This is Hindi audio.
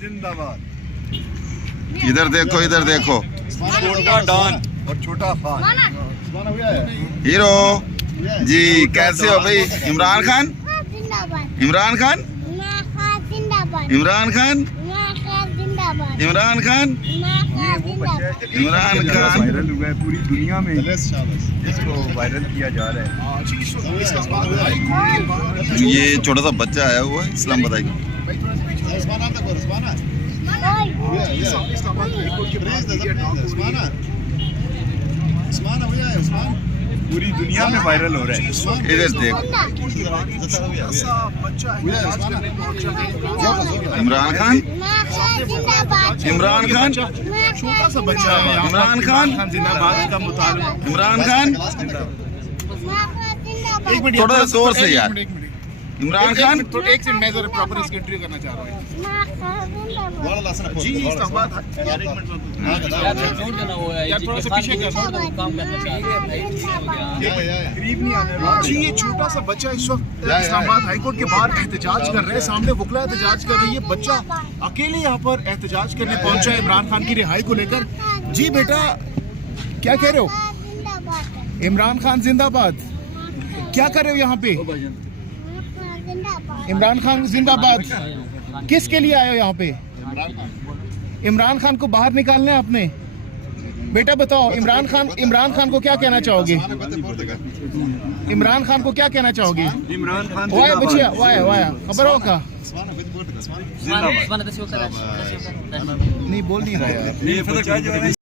जिंदाबाद। इधर देखो, इधर देखो। छोटा डॉन और छोटा खान। हीरो जी, कैसे हो भाई? इमरान खान, इमरान खान, इमरान खान, इमरान खान, इमरान खान वायरल हुआ है पूरी दुनिया में, इसको वायरल किया जा रहा है। ये छोटा सा बच्चा आया हुआ है, इस्लाम बताइए। पूरी दुनिया में वायरल हो रहा है। इधर देख, इमरान खान, इमरान खान, छोटा सा बच्चा है। इमरान खान, जिंदाबाद का मुताबिक। इमरान खान, थोड़ा सा जोर से यार। इमरान खान, एक सेकंड, मैं जरा प्रॉपर इसकी इंटरव्यू करना चाह रहा हूँ। जी इस्लामाबाद यार, एक मिनट यार, थोड़ा सा पीछे कर। करीब नहीं आने वाला। जी ये छोटा सा बच्चा इस वक्त इस्लामाबाद हाईकोर्ट के बाहर एहतजाज कर रहा है। सामने वकला एहतजाज कर रही है। बच्चा अकेले यहाँ पर एहतजाज करने पहुंचा है इमरान खान की रिहाई को लेकर। जी बेटा, क्या कह रहे हो? इमरान खान जिंदाबाद। क्या कर रहे हो यहाँ पे? इमरान खान जिंदाबाद। किसके लिए आए हो यहाँ पे? इमरान खान को बाहर निकालना है आपने। बेटा बताओ, इमरान खान को क्या कहना चाहोगे? इमरान खान को क्या कहना चाहोगे? इमरान खान वाया बच्चिया, वाया वाया खबर हो का? नहीं बोल नहीं रहा यार।